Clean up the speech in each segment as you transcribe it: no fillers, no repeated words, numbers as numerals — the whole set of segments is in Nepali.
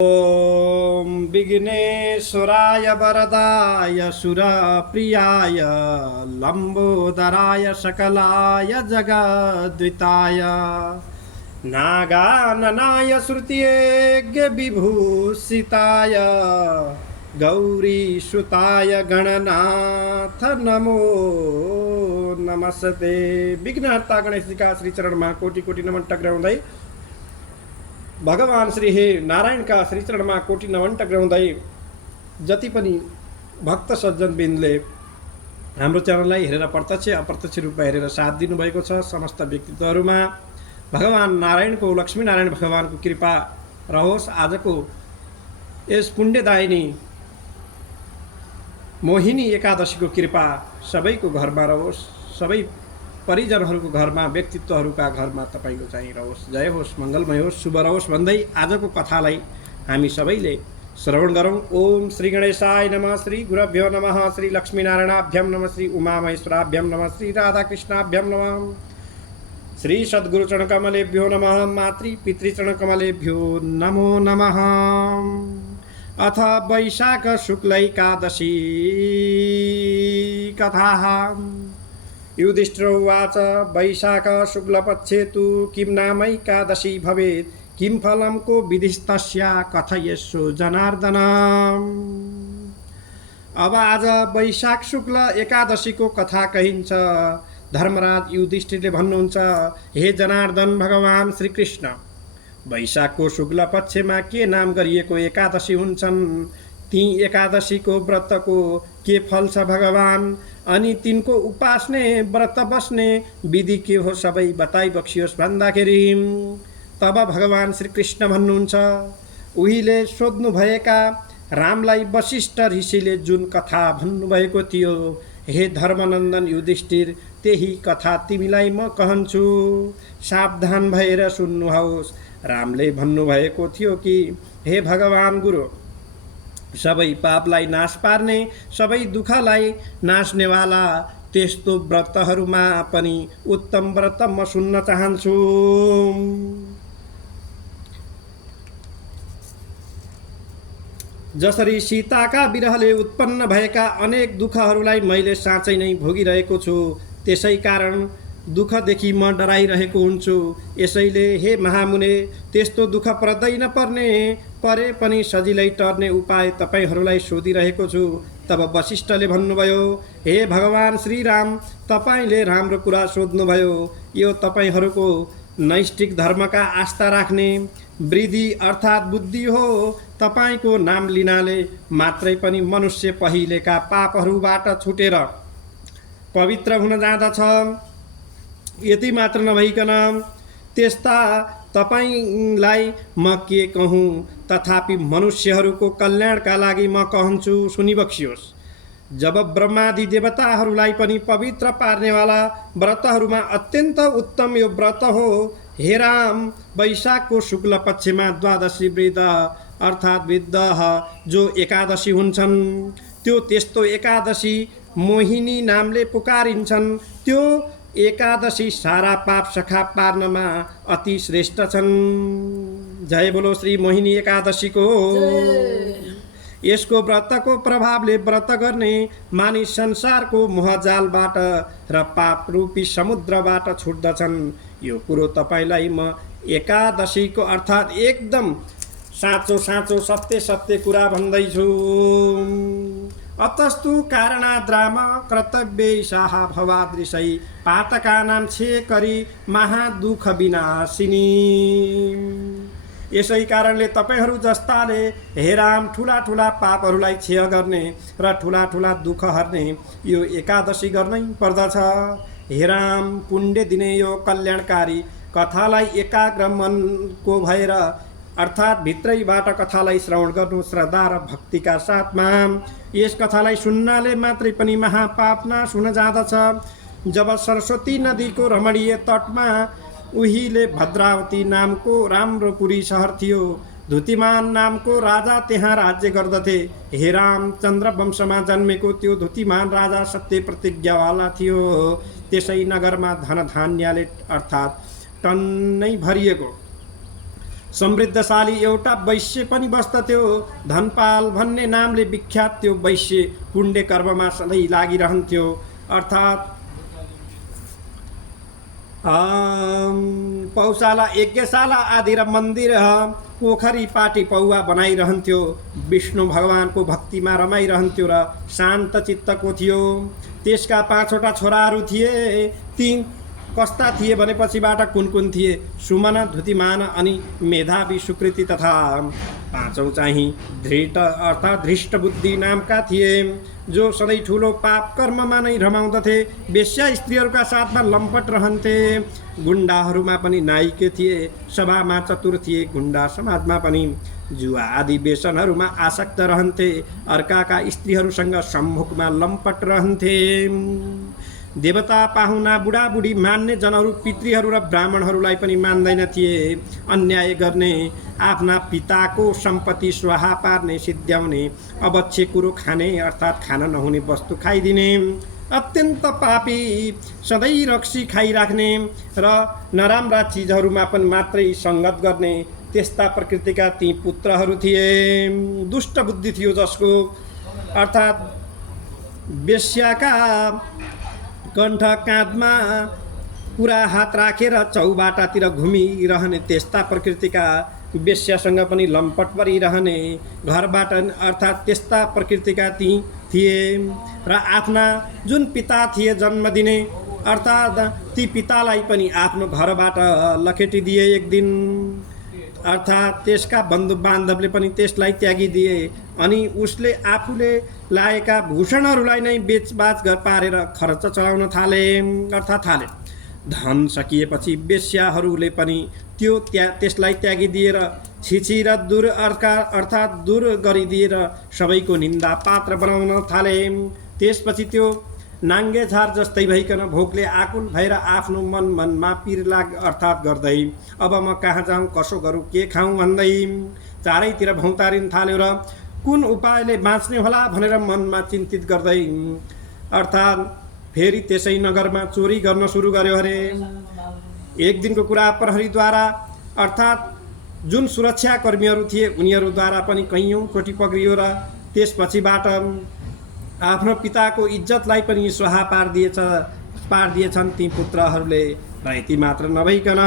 ॐ विघ्नेश्वराय वरदाय सुरप्रियाय लम्बोदराय सकलाय जगद्विताय नागाननाय श्रुतियज्ञ विभूषिताय गौरीसुताय गणनाथ नमो नमस्ते। विघ्नहर्ता गणेश जी का श्री चरण में कोटि कोटि नमन टक्राउँदै भगवान श्री हे नारायण का श्री चरण में कोटि नमन टक्राउँदै जति पनि भक्त सज्जन बिन्दले हाम्रो च्यानललाई हेरेर प्रत्यक्ष अप्रत्यक्ष रूपमा हेरेर साथ दिनुभएको छ। समस्त व्यक्तित्वहरूमा भगवान नारायणको लक्ष्मी नारायण भगवानको कृपा रहोस्। आजको यस पुण्यदायिनी मोहिनी एकादशीको कृपा सबैको घरमा रहोस्, सबै परिजनहरूको घरमा, व्यक्तित्वहरूका घरमा तपाईको चाहिँ रहोस्। जय होस्, मङ्गलमय होस्, शुभ रहोस् भन्दै आजको कथालाई हामी सबैले श्रवण गरौँ। ओम श्री गणेशाय नमः, श्री गुरुभ्यो नमः, श्री लक्ष्मीनारायणाभ्यं नमः, श्री उमामहेश्वराभ्यं नमः, श्री राधाकृष्णाभ्यं नमः, श्री सद्गुरुचरणकमलेभ्यो नमः, मातृपितृचरणकमलेभ्यो नमो नमः। अथ वैशाख शुक्ल एकादशी कथाः। युधिष्ठिर उवाच वैशाख शुक्लपक्षे तु किं नाम एकादशी भवेत्, किं फलं को विधिस्तस्या कथयस्व जनार्दन। अब आज वैशाख शुक्ल एकादशी को कथा कहिन्छ। धर्मराज युधिष्ठिरले भन्नुहुन्छ, हे जनार्दन भगवान श्री कृष्ण, वैशाख को शुक्ल पक्षमा के नाम गरिएको एकादशी हुन्छन्, ती एकादशी को व्रत को के फल छ भगवान, अनि तिनको उपासने व्रत बस्ने विधि के हो सबै बताइ बक्सियोस् भन्दाखेरि तब भगवान श्री कृष्ण भन्नुहुन्छ, उहिले सोध्नु भएका रामलाई वशिष्ठ ऋषिले जुन कथा भन्नुभएको थियो, हे धर्मनन्दन युधिष्ठिर, त्यही कथा तिमीलाई म कहन्छु, सावधान भएर सुन्नुहोस्। रामले भन्नुभएको थियो कि हे भगवान गुरु, सबै पापलाई नाश पार्ने, सबै दुःखलाई नाश्नेवाला त्यस्तो व्रतहरूमा पनि उत्तम व्रत म सुन्न चाहन्छु। जसरी सीताका विरहले उत्पन्न भएका अनेक दुःखहरूलाई मैले साँच्चै नै भोगिरहेको छु, त्यसै कारण दुःखदेखि म डराइरहेको हुन्छु। यसैले हे महामुने, त्यस्तो दुःख पर्दै नपर्ने, परे पनि सजिलै टर्ने उपाय तपाईहरूलाई सोधिरहेको छु। तब वशिष्ठले भन्नुभयो, हे भगवान श्रीराम, तपाईले राम्रो कुरा सोध्नुभयो। यो तपाईहरूको नैष्ठिक धर्मका आस्था राख्ने वृद्धि अर्थात् बुद्धि हो। तपाईको नाम लिनाले मात्रै पनि मनुष्य पहिलेका पापहरूबाट छुटेर पवित्र हुन जाँदछ। यति मात्र नभइकन त्यस्ता तपाईलाई म के कहूँ, तथापि मनुष्यहरूको कल्याणका लागि म कहन्छु, सुनिबक्सियोस्। जब ब्रह्मादि देवताहरूलाई पनि पवित्र पार्नेवाला व्रतहरूमा अत्यन्त उत्तम यो व्रत हो। हे राम, वैशाखको शुक्ल पक्षमा द्वादशी वृद्ध अर्थात् वृद्ध जो एकादशी हुन्छन्, त्यो त्यस्तो एकादशी मोहिनी नामले पुकारिन्छन्। त्यो एकादशी सारा पाप सखा पार्नमा अति श्रेष्ठ छन्। जय बोलो श्री मोहिनी एकादशी को। यसको व्रतको प्रभावले व्रत गर्ने मानिस संसारको मोहजालबाट र पाप रूपी समुद्रबाट छुट्दछन्। यो कुरो तपाईलाई म एकादशीको अर्थात् एकदम साँचो साँचो सत्य सत्य कुरा भन्दैछु। अतस्तु कारणाद्राम कर्तव्यैषाः भवादृशै पातकानां छेकरी महादुःख विनाशिनी। यसै कारणले तपाईहरू जस्ताले हे राम, ठुला ठुला पापहरूलाई क्षय गर्ने र ठुला ठुला दुःख हर्ने यो एकादशी गर्नै पर्दछ। हे राम, पुण्य दिने यो कल्याणकारी कथालाई एकाग्र मनको भएर अर्थात् भित्रैबाट कथालाई श्रवण गर्नु श्रद्धा र भक्तिका साथमा। यस कथालाई सुन्नाले मात्रै पनि महापाप नाश हुन जाँदछ। जब सरस्वती नदीको रमणीय तटमा उहिले भद्रावती नामको राम्रो पुरी सहर थियो। धुतिमान नामको राजा त्यहाँ राज्य गर्दथे। हे राम, चन्द्र वंशमा जन्मेको त्यो धुतिमान राजा सत्य प्रतिज्ञावाला थियो। त्यसै नगरमा धन धान्यले अर्थात् टन्नै भरिएको समृद्धशाली एउटा वैश्य पनि बस्दथ्यो। धनपाल भन्ने नामले विख्यात त्यो वैश्य पुण्य कर्ममा सधैँ लागिरहन्थ्यो। अर्थात् पौशाला, यज्ञशाला आदि र मन्दिर, पोखरी, पाटी, पौवा बनाइरहन्थ्यो। विष्णु भगवानको भक्तिमा रमाइरहन्थ्यो र शान्त चित्तको थियो। त्यसका 5 वटा छोराहरू थिए। ती कस्ता थिए भनेपछिबाट कुन थिए? सुमन, धुतिमान अनि मेधावी सुकृति तथा 5औं चाहिँ धृष्ट अर्थात् धृष्ट बुद्धि नामका थिए, जो सधैँ ठुलो पाप कर्ममा नै रमाउँदथे। वेश्या स्त्रीहरूका साथमा लम्पट रहन्थे। गुण्डाहरूमा पनि नाइके थिए। सभामा चतुर थिए। गुण्डा समाजमा पनि जुवा आदि व्यसनहरूमा आसक्त रहन्थे। अर्काका स्त्रीहरूसँग सम्मुखमा लम्पट रहन्थे। देवता, पाहुना, बुढाबुढी मान्ने जनहरू, पितृहरू र ब्राह्मणहरूलाई पनि मान्दैन थिए। अन्याय गर्ने, आफ्ना पिताको सम्पत्ति स्वाहा पार्ने, सिद्ध्याउने, अवश्य कुरो खाने अर्थात् खान नहुने वस्तु खाइदिने, अत्यन्त पापी, सधैँ रक्सी खाइराख्ने र नराम्रा चिजहरूमा पनि मात्रै सङ्गत गर्ने, त्यस्ता प्रकृतिका ती पुत्रहरू थिए। दुष्ट बुद्धि थियो, जसको अर्थात् वेश्याका कण्ठ काँधमा पुरा हात राखेर चौबाटातिर घुमिरहने, त्यस्ता प्रकृतिका वेश्यासँग पनि लम्पट परिरहने, घरबाट अर्थात् त्यस्ता प्रकृतिका ती थिए। र आफ्ना जुन पिता थिए जन्म दिने, अर्थात् ती पितालाई पनि आफ्नो घरबाट लखेटिदिए एक दिन। अर्थात् त्यसका बन्धु बान्धवले पनि त्यसलाई त्यागिदिए अनि उसले आफूले लाएका भूषणहरूलाई नै बेचबाच पारेर खर्च चलाउन थाले। धन सकिएपछि वेश्याहरूले पनि त्यसलाई त्यागिदिएर छिछी र दूर अर्थात् दूर गरिदिएर सबैको निन्दा पात्र बनाउन थाले। त्यसपछि त्यो नाङ्गे झार जस्तै भइकन भोकले आकुल भएर आफ्नो मनमा पिरलाग अर्थात् गर्दै अब म कहाँ जाउँ, कसो गरौँ, के खाउँ भन्दै चारैतिर भौँतारिन थाल्यो र कुन उपायले बाँच्ने होला भनेर मनमा चिन्तित गर्दै अर्थात् फेरि त्यसै नगरमा चोरी गर्न सुरु गर्यो अरे। एक दिनको कुरा प्रहरीद्वारा अर्थात् जुन सुरक्षाकर्मीहरू थिए उनीहरूद्वारा पनि कैयौँ चोटि पक्रियो र त्यसपछिबाट आफ्नो पिताको इज्जतलाई पनि स्वाहा पारिदिएछन् ती पुत्रहरूले। र यति मात्र नभइकन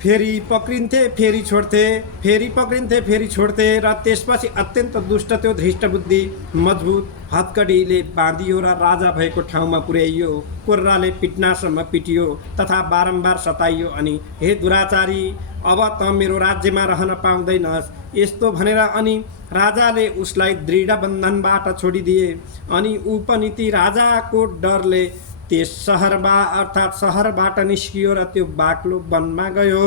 फेरि पक्रिन्थे, फेरि छोड्थे, फेरि पक्रिन्थे, फेरि छोड्थे। र त्यसपछि अत्यन्त दुष्ट त्यो धृष्ट बुद्धि मजबुत हत्कडीले बाँधियो र राजा भएको ठाउँमा पुर्याइयो। कोर्राले पिट्नासम्म पिटियो तथा बारम्बार सताइयो अनि हे दुराचारी, अब त मेरो राज्यमा रहन पाउँदैनस् यस्तो भनेर अनि राजाले उसलाई दृढ बन्धनबाट छोडिदिए। अनि ऊ पनि ती राजाको डरले त्यस सहरबाट निस्कियो र त्यो बाक्लो वनमा गयो।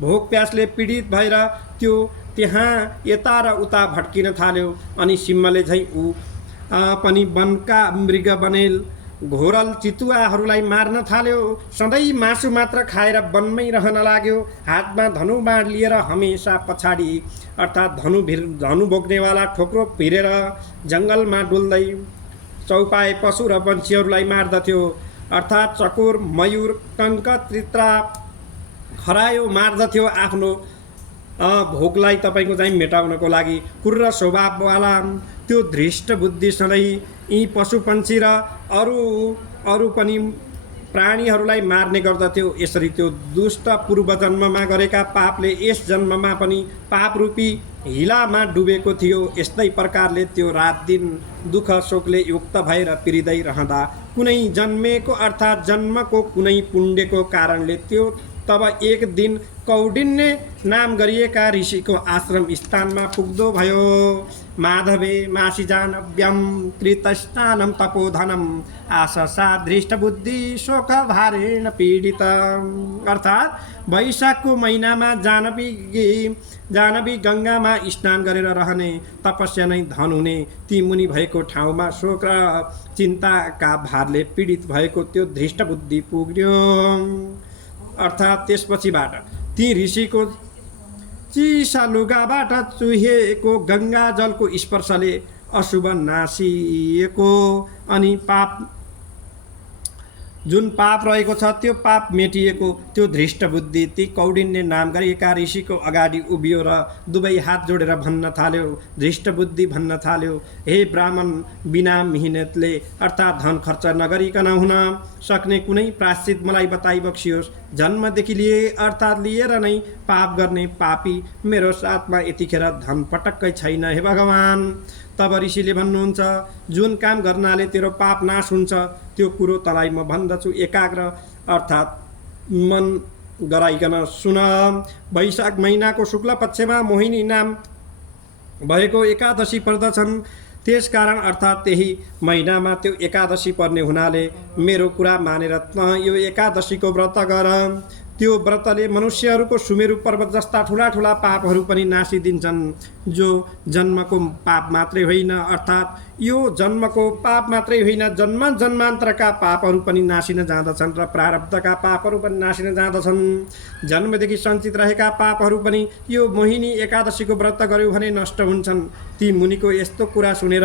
भोक प्यासले पीडित भएर त्यो त्यहाँ यता र उता भट्किन थाल्यो। अनि सिंहले झैँ ऊ पनि वनका मृग बनेल घोरल चितुवाहरूलाई मार्न थाल्यो। सधैँ मासु मात्र खाएर वनमै रहन लाग्यो। हातमा धनुबाण लिएर हमेसा पछाडि अर्थात् धनु बोक्नेवाला ठोक्रो भिरेर जङ्गलमा डुल्दै चौपाए पशु र पन्छीहरूलाई मार्दथ्यो। अर्थात् चकोर, मयूर, कङ्क, त्रित्रा, खरायो मार्दथ्यो आफ्नो भोकलाई तपाईँको चाहिँ मेटाउनको लागि। क्रूर स्वभाववाला त्यो धृष्ट बुद्धि सधैँ यी पशु पन्छी र अरू पनि प्राणीहरूलाई मार्ने गर्दथ्यो। यसरी त्यो दुष्ट पूर्व जन्ममा गरेका पापले यस जन्ममा पनि पाप रूपी हिलामा डुबेको थियो। यस्तै प्रकारले त्यो रात दिन दुःख शोकले युक्त भएर पिरिँदै रहँदा कुनै जन्मेको अर्थात् जन्मको कुनै पुण्यको कारणले त्यो तब एक दिन कौडिन्य नाम गरिएका ऋषिको आश्रम स्थानमा पुग्दो भयो। माधवे मासिजानव्यम कृतस्नानं तपोधनम आशसा धृष्टबुद्धि शोक भारेण पीडित। अर्थात् वैशाखको महिनामा जानवी गङ्गामा स्नान गरेर रहने, तपस्या नै धन हुने ती मुनि भएको ठाउँमा शोक र चिन्ताका भारले पीडित भएको त्यो धृष्टबुद्धि पुग्यो। अर्थात् त्यसपछिबाट ती ऋषिको चिसा लुगाबाट चुहिएको गङ्गा जलको स्पर्शले अशुभ नासिएको अनि जुन पाप रहेको छ त्यो पाप मेटिएको त्यो धृष्ट बुद्धि ती कौडिन्य नाम गरेका ऋषिको अगाडि उभियो र दुवै हात जोडेर भन्न थाल्यो। धृष्ट बुद्धि भन्न थाल्यो, हे ब्राह्मण, बिना मिहिनेतले अर्थात् धन खर्च नगरिकन हुन सक्ने कुनै प्रायश्चित मलाई बताइ बक्सियोस्। जन्मदेखि लिए अर्थात् लिएर नै पाप गर्ने पापी मेरो साथमा यतिखेर धन पटक्कै छैन हे भगवान्। तब ऋषिले भन्नुहुन्छ, जुन काम गर्नाले तेरो पाप नाश हुन्छ त्यो कुरो तँलाई म भन्दछु, एकाग्र अर्थात् मन गराइकन सुन। वैशाख महिनाको शुक्ल पक्षमा मोहिनी नाम भएको एकादशी पर्दछन्। त्यसकारण अर्थात् त्यही महिनामा त्यो एकादशी पर्ने हुनाले मेरो कुरा मानेर तँ यो एकादशीको व्रत गर। त्यो व्रतले मनुष्यहरूको सुमेरु पर्वत जस्ता ठुला ठुला पापहरू पनि नासिदिन्छन्। जो जन्मको पाप मात्रै होइन, अर्थात् यो जन्मको पाप मात्रै होइन, जन्म जन्मान्तरका पापहरू पनि नासिन जाँदछन् र प्रारब्धका पापहरू पनि नासिन जाँदछन्। जन्मदेखि सञ्चित रहेका पापहरू पनि यो मोहिनी एकादशीको व्रत गर्यो भने नष्ट हुन्छन्। ती मुनिको यस्तो कुरा सुनेर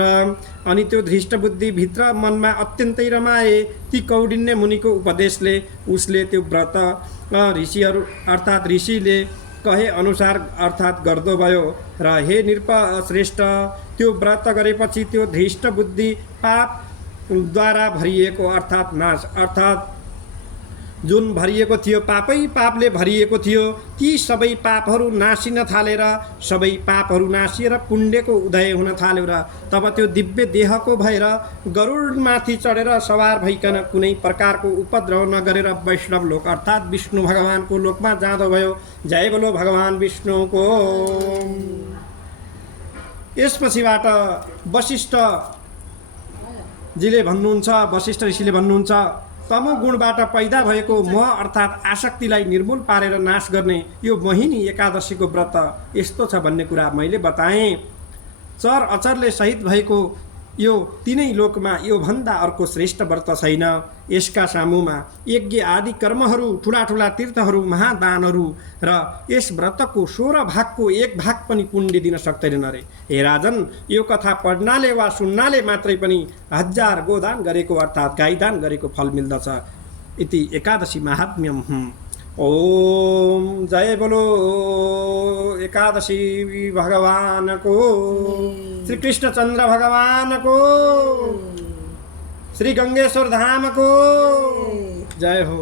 अनि त्यो धृष्ट बुद्धि भित्र मनमा अत्यन्तै रमाए। ती कौडिन्य मुनिको उपदेशले उसले त्यो व्रत ऋषिहरू अर्थात् ऋषिले कहे अनुसार अर्थात् गर्दो भयो र हे नृप श्रेष्ठ, त्यो व्रत गरेपछि त्यो धृष्ट बुद्धि पापद्वारा भरिएको अर्थात् नाश अर्थात् जुन भरिएको थियो, पापै पापले भरिएको थियो, ती सबै पापहरू नासिन थालेर सबै पापहरू नासिएर पुण्यको उदय हुन थाल्यो र तब त्यो दिव्य देहको भएर गरुडमाथि चढेर सवार भइकन कुनै प्रकारको उपद्रव नगरेर वैष्णव लोक अर्थात् विष्णु भगवानको लोकमा जाँदो भयो। जय बोलो भगवान विष्णुको। यसपछिबाट वशिष्ठजीले भन्नुहुन्छ, वशिष्ठ ऋषिले भन्नुहुन्छ, तमो गुणबाट पैदा भएको मोह अर्थात् आसक्तिलाई निर्मूल पारेर नाश गर्ने यो मोहिनी एकादशीको व्रत यस्तो छ भन्ने कुरा मैले बताएँ। चर अचरले सहित भएको यो तीनै लोकमा यो भन्दा अर्को श्रेष्ठ व्रत छैन। यसका सामुमा यज्ञ आदि कर्महरू, ठुला ठुला तीर्थहरू, महादानहरू र यस व्रतको 16 भागको 1 भाग पनि पुण्य दिन सक्दैनन् अरे। हे राजन, यो कथा पढ्नाले वा सुन्नाले मात्रै पनि 1000 गोदान गरेको अर्थात् गाईदान गरेको फल मिल्दछ। इति एकादशी महात्म्यम। ओम जय बोलो एकादशी भगवान को, श्री कृष्णचंद्र भगवान को, श्री गंगेश्वर धाम को जय हो।